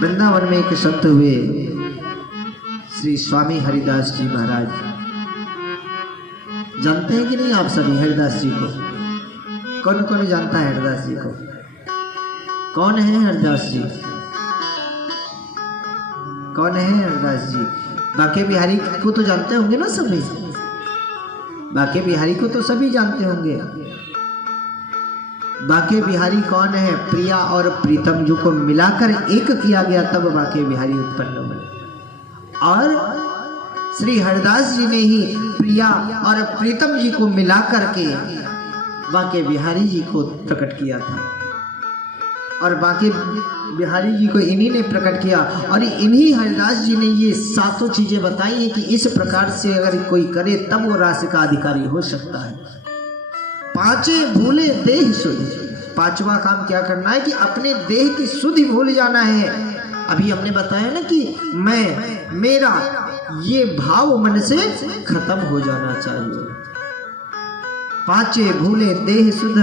वृंदावन में एक संत हुए श्री स्वामी हरिदास जी महाराज। जानते हैं कि नहीं आप सभी हरिदास जी को? कौन कौन जानता है हरिदास जी को? कौन है हरिदास जी? कौन है हरिदास जी? बाके बिहारी को तो जानते होंगे ना सभी? बाके बिहारी को तो सभी जानते होंगे। बाके बिहारी कौन है? प्रिया और प्रीतम जी को मिलाकर एक किया गया तब बाके बिहारी उत्पन्न हुए। और श्री हरिदास जी ने ही प्रिया और प्रीतम जी को मिलाकर के बाके बिहारी जी को प्रकट किया था। और बाके बिहारी जी को इन्हीं ने प्रकट किया और इन्हीं हरिदास जी ने ये सातों चीजें बताई हैं कि इस प्रकार से अगर कोई करे तब वो रास का अधिकारी हो सकता है। पांचे भूले देह शुद्धि। पांचवा काम क्या करना है कि अपने देह की शुद्धि भूल जाना है। अभी हमने बताया ना कि मैं मेरा ये भाव मन से खत्म हो जाना चाहिए। पांचे भूले देह शुद्ध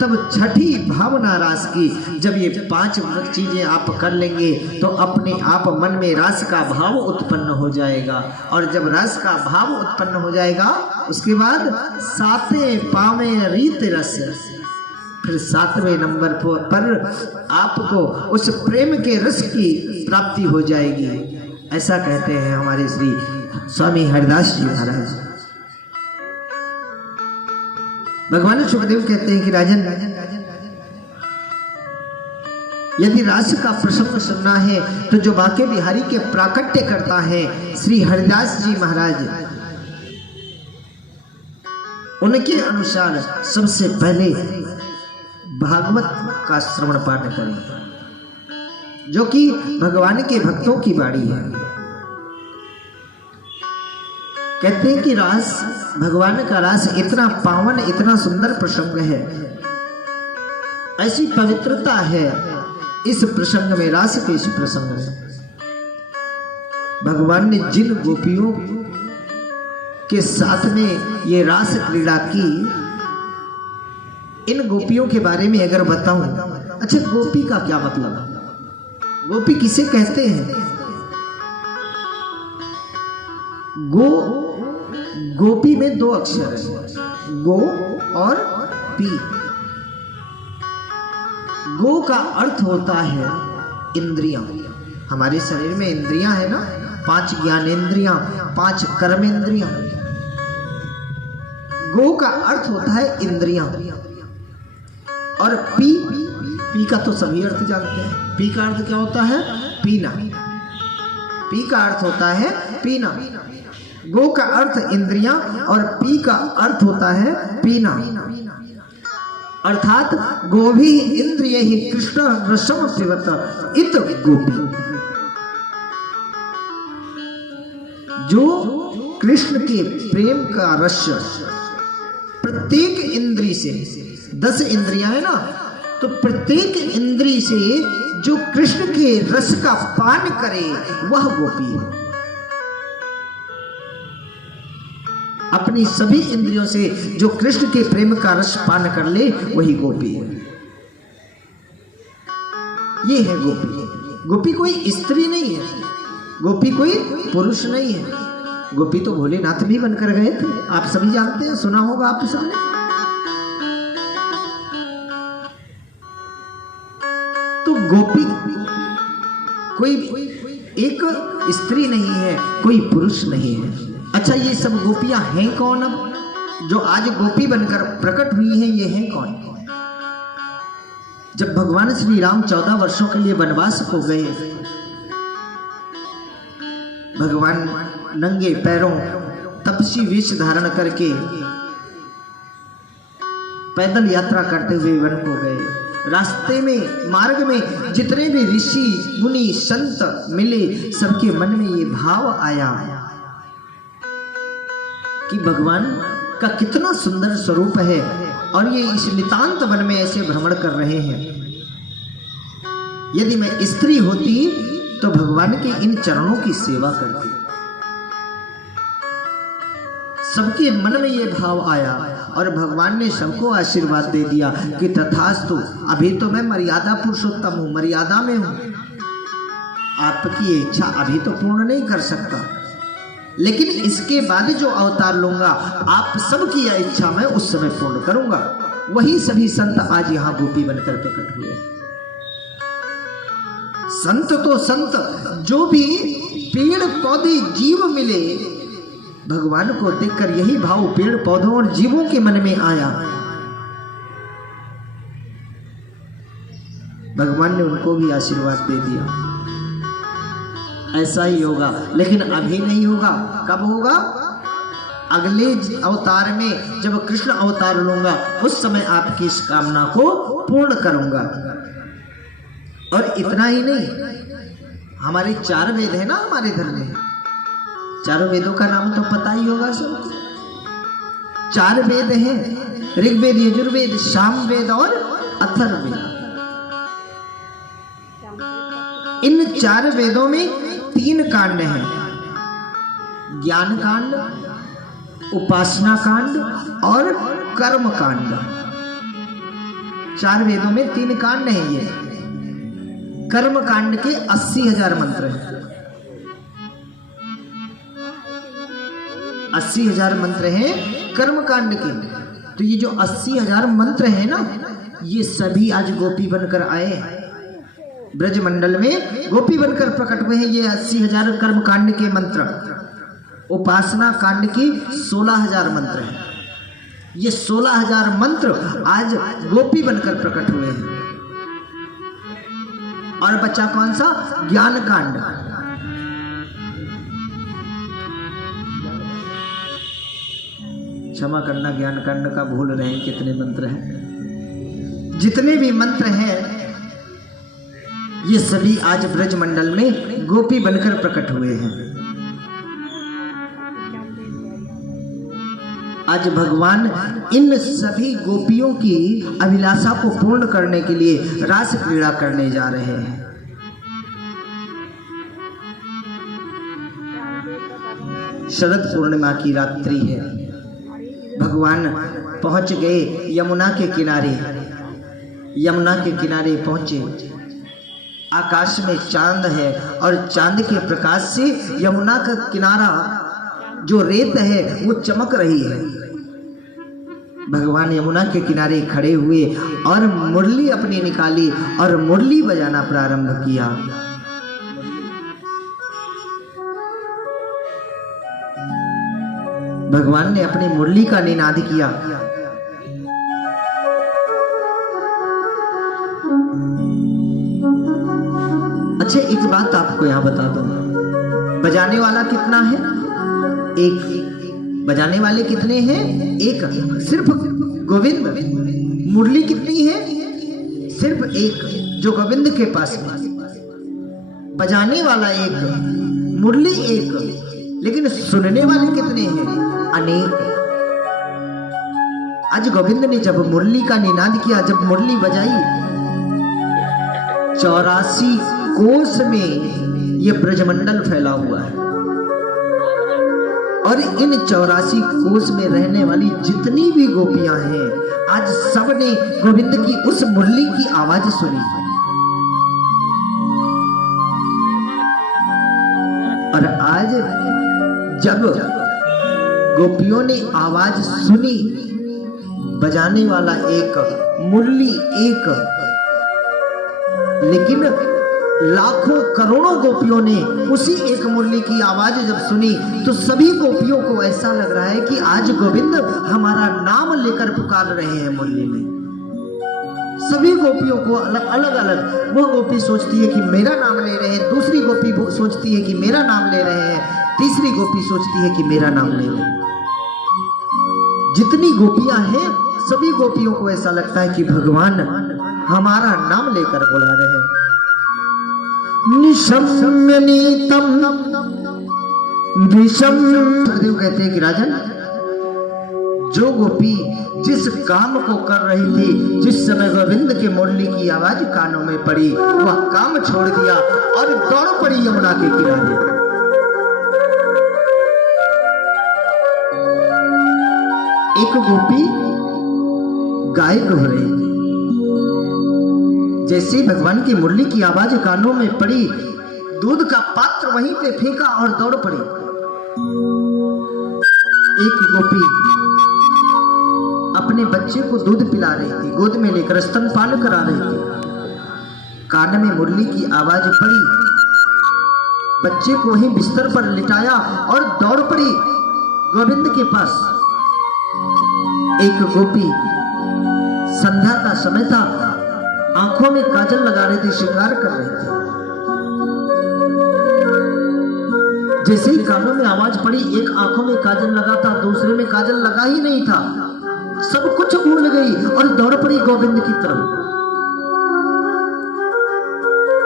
तब छठी भावना रास की। जब ये पांच चीजें आप कर लेंगे तो अपने आप मन में रास का भाव उत्पन्न हो जाएगा। और जब रास का भाव उत्पन्न हो जाएगा उसके बाद साते पावे रीत रस। फिर सातवें नंबर पर आपको उस प्रेम के रस की प्राप्ति हो जाएगी। ऐसा कहते हैं हमारे श्री स्वामी हरिदास जी महाराज। भगवान सुखदेव कहते हैं कि राजन, यदि रास का प्रसंग सुनना है तो जो बाके बिहारी के प्राकट्य करता है श्री हरिदास जी महाराज, उनके अनुसार सबसे पहले भागवत का श्रवण पाठ करें, जो कि भगवान के भक्तों की बाणी है। कहते हैं कि रास, भगवान का रास इतना पावन, इतना सुंदर प्रसंग है, ऐसी पवित्रता है इस प्रसंग में, रास के इस प्रसंग में। भगवान ने जिन गोपियों के साथ में ये रास क्रीड़ा की, इन गोपियों के बारे में अगर बताऊं, अच्छा गोपी का क्या मतलब? गोपी किसे कहते हैं? गोपी में दो अक्षर है, गो और पी। गो का अर्थ होता है इंद्रियां। हमारे शरीर में इंद्रियां है ना, 5 ज्ञानेंद्रियां, 5 कर्मेंद्रियां। गो का अर्थ होता है इंद्रियां। और पी का तो सभी अर्थ जानते हैं। पी का अर्थ क्या होता है? पीना। पी का अर्थ होता है पीना। गो का अर्थ इंद्रियां और पी का अर्थ होता है पीना। अर्थात गोभी इंद्रिय ही कृष्ण रसम पिबत इत गोपी। जो कृष्ण के प्रेम का रस प्रत्येक इंद्रिय से, 10 इंद्रियां है ना, तो प्रत्येक इंद्रिय से जो कृष्ण के रस का पान करे वह गोपी है। अपनी सभी इंद्रियों से जो कृष्ण के प्रेम का रस पान कर ले वही गोपी है। ये है गोपी। गोपी कोई स्त्री नहीं है, गोपी कोई पुरुष नहीं है। गोपी तो भोलेनाथ भी बनकर गए थे, आप सभी जानते हैं, सुना होगा आप सबने। तो गोपी कोई एक स्त्री नहीं है, कोई पुरुष नहीं है। अच्छा, ये सब गोपियां हैं कौन? अब जो आज गोपी बनकर प्रकट हुई हैं, ये हैं कौन? जब भगवान श्री राम 14 वर्षों के लिए वनवास को गए, भगवान नंगे पैरों तपसी वेश धारण करके पैदल यात्रा करते हुए वन को गए। रास्ते में, मार्ग में जितने भी ऋषि मुनि संत मिले, सबके मन में ये भाव आया कि भगवान का कितना सुंदर स्वरूप है और ये इस नितांत वन में ऐसे भ्रमण कर रहे हैं। यदि मैं स्त्री होती तो भगवान के इन चरणों की सेवा करती। सबके मन में ये भाव आया और भगवान ने सबको आशीर्वाद दे दिया कि तथास्तु, अभी तो मैं मर्यादा पुरुषोत्तम हूँ, मर्यादा में हूँ, आपकी इच्छा अभी तो पूर्ण नहीं कर सकता, लेकिन इसके बाद जो अवतार लूंगा आप सबकी इच्छा मैं उस समय पूर्ण करूंगा। वही सभी संत आज यहाँ गोपी बनकर प्रकट हुए। संत तो संत, जो भी पेड़ पौधे जीव मिले, भगवान को देखकर यही भाव पेड़ पौधों और जीवों के मन में आया। भगवान ने उनको भी आशीर्वाद दे दिया। ऐसा ही होगा, लेकिन अभी नहीं होगा। कब होगा? अगले अवतार में, जब कृष्ण अवतार लूंगा उस समय आपकी इस कामना को पूर्ण करूंगा। और इतना ही नहीं, हमारे 4 वेद है ना हमारे धर्म में। 4 वेदों का नाम तो पता ही होगा सबको। 4 वेद हैं, ऋग्वेद, यजुर्वेद, सामवेद और अथर्ववेद। इन 4 वेदों में 3 कांड हैं, ज्ञान कांड, उपासना कांड और कर्म कांड। 4 वेदों में 3 कांड हैं। ये कर्म कांड के 80,000 मंत्र हैं। 80,000 मंत्र हैं कर्म कांड के। तो ये जो 80,000 मंत्र हैं ना, ये सभी आज गोपी बनकर आए हैं। ब्रजमंडल में गोपी बनकर प्रकट हुए हैं ये 80,000 कर्म कांड के मंत्र। उपासना कांड की 16,000 मंत्र हैं। ये 16,000 मंत्र आज गोपी बनकर प्रकट हुए हैं। और बच्चा कौन सा? ज्ञान कांड। क्षमा करना, ज्ञान कांड का भूल रहे हैं कितने मंत्र हैं। जितने भी मंत्र हैं ये सभी आज ब्रजमंडल में गोपी बनकर प्रकट हुए हैं। आज भगवान इन सभी गोपियों की अभिलाषा को पूर्ण करने के लिए रास क्रीड़ा करने जा रहे हैं। शरद पूर्णिमा की रात्रि है। भगवान पहुंच गए यमुना के किनारे। यमुना के किनारे पहुंचे। आकाश में चांद है और चांद के प्रकाश से यमुना का किनारा जो रेत है वो चमक रही है। भगवान यमुना के किनारे खड़े हुए और मुरली अपनी निकाली और मुरली बजाना प्रारंभ किया। भगवान ने अपनी मुरली का निनाद किया। अच्छा, एक बात आपको यहां बता दूं, बजाने वाला कितना है? एक। बजाने वाले कितने हैं? एक। सिर्फ गोविंद। मुरली कितनी है? सिर्फ एक, जो गोविंद के पास में। बजाने वाला एक, मुरली एक, लेकिन सुनने वाले कितने हैं? अनेक। आज गोविंद ने जब मुरली का निनाद किया, जब मुरली बजाई, 84 कोस में ये ब्रजमंडल फैला हुआ है। और इन 84 कोस में रहने वाली जितनी भी गोपियां हैं, आज सब ने गोविंद की उस मुरली की आवाज सुनी। और आज जब गोपियों ने आवाज सुनी, बजाने वाला एक, मुरली एक, लेकिन लाखों करोड़ों गोपियों ने उसी एक मुरली की आवाज जब सुनी, तो सभी गोपियों को ऐसा लग रहा है कि आज गोविंद हमारा नाम लेकर पुकार रहे हैं मुरली में। सभी गोपियों को अलग अलग, वो गोपी सोचती है कि मेरा नाम ले रहे हैं, दूसरी गोपी सोचती है कि मेरा नाम ले रहे हैं, तीसरी गोपी सोचती है कि मेरा नाम ले रहे हैं। जितनी गोपियां हैं, सभी गोपियों को ऐसा लगता है कि भगवान हमारा नाम लेकर बुला रहे हैं। निशम्य नीतम विषम। सुखदेव कहते हैं कि राजन, जो गोपी जिस काम को कर रही थी, जिस समय गोविंद के मुरली की आवाज कानों में पड़ी, वह काम छोड़ दिया और दौड़ पड़ी यमुना के किनारे। एक गोपी गाय दुह रही थी। जैसे भगवान की मुरली की आवाज कानों में पड़ी, दूध का पात्र वहीं पे फेंका और दौड़ पड़ी। एक गोपी अपने बच्चे को दूध पिला रही थी, गोद में लेकर स्तनपान करा रही थी। कान में मुरली की आवाज पड़ी, बच्चे को वहीं बिस्तर पर लिटाया और दौड़ पड़ी गोविंद के पास। एक गोपी, संध्या का समय था, आंखों में काजल लगा रही थी, श्रृंगार कर रही थी। जैसे ही कानों में आवाज पड़ी, एक आंखों में काजल लगा था, दूसरे में काजल लगा ही नहीं था, सब कुछ भूल गई और दौड़ पड़ी गोविंद की तरफ।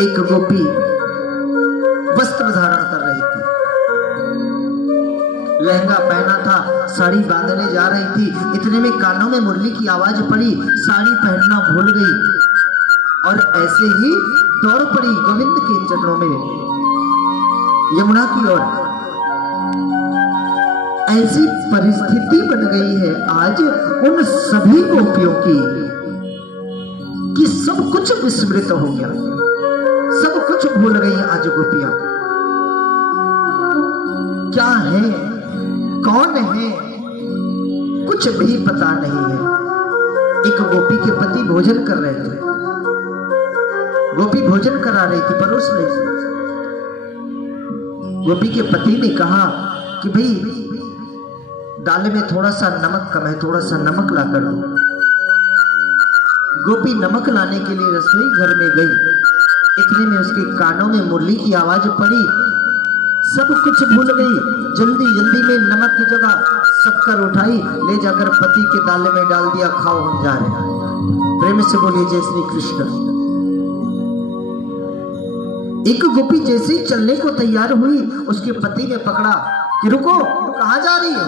एक गोपी वस्त्र धारण कर रही थी, लहंगा पहना था, साड़ी बांधने जा रही थी। इतने में कानों में मुरली की आवाज पड़ी, साड़ी पहनना भूल गई और ऐसे ही दौड़ पड़ी गोविंद के चरणों में, यमुना की ओर। ऐसी परिस्थिति बन गई है आज उन सभी गोपियों की कि सब कुछ विस्मृत हो गया, सब कुछ भूल गई आज गोपियां। क्या है, कौन है, कुछ भी पता नहीं है। एक गोपी के पति भोजन कर रहे थे, गोपी भोजन करा रही थी, परोस रही थी। गोपी के पति ने कहा कि भाई दाल में थोड़ा सा नमक कम है, थोड़ा सा नमक ला कर दो। गोपी नमक लाने के लिए रसोई घर में गई। इतने में उसके कानों में मुरली की आवाज पड़ी, सब कुछ भूल गई, जल्दी जल्दी में नमक की जगह शक्कर उठाई, ले जाकर पति के दाल में डाल दिया, खाओ हम जा रहे हैं। प्रेम से बोलिए जय श्री कृष्ण। एक गोपी जैसे ही चलने को तैयार हुई, उसके पति ने पकड़ा कि रुको, कहां जा रही हो,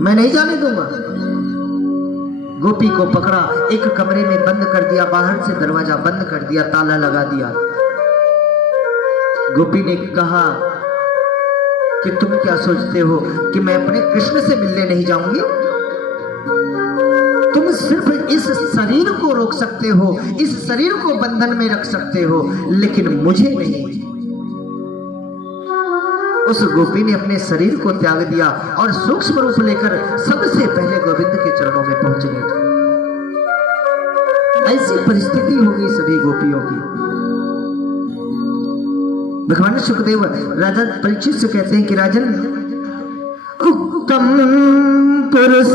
मैं नहीं जाने दूंगा। गोपी को पकड़ा, एक कमरे में बंद कर दिया, बाहर से दरवाजा बंद कर दिया, ताला लगा दिया। गोपी ने कहा कि तुम क्या सोचते हो कि मैं अपने कृष्ण से मिलने नहीं जाऊंगी? तुम सिर्फ इस शरीर को रोक सकते हो, इस शरीर को बंधन में रख सकते हो, लेकिन मुझे नहीं। उस गोपी ने अपने शरीर को त्याग दिया और सूक्ष्म रूप लेकर सबसे पहले गोविंद के चरणों में पहुंच गई। ऐसी परिस्थिति हो गई सभी गोपियों की। भगवान सुखदेव राजा परीक्षित से कहते हैं कि राजन, उत्तम पुरुष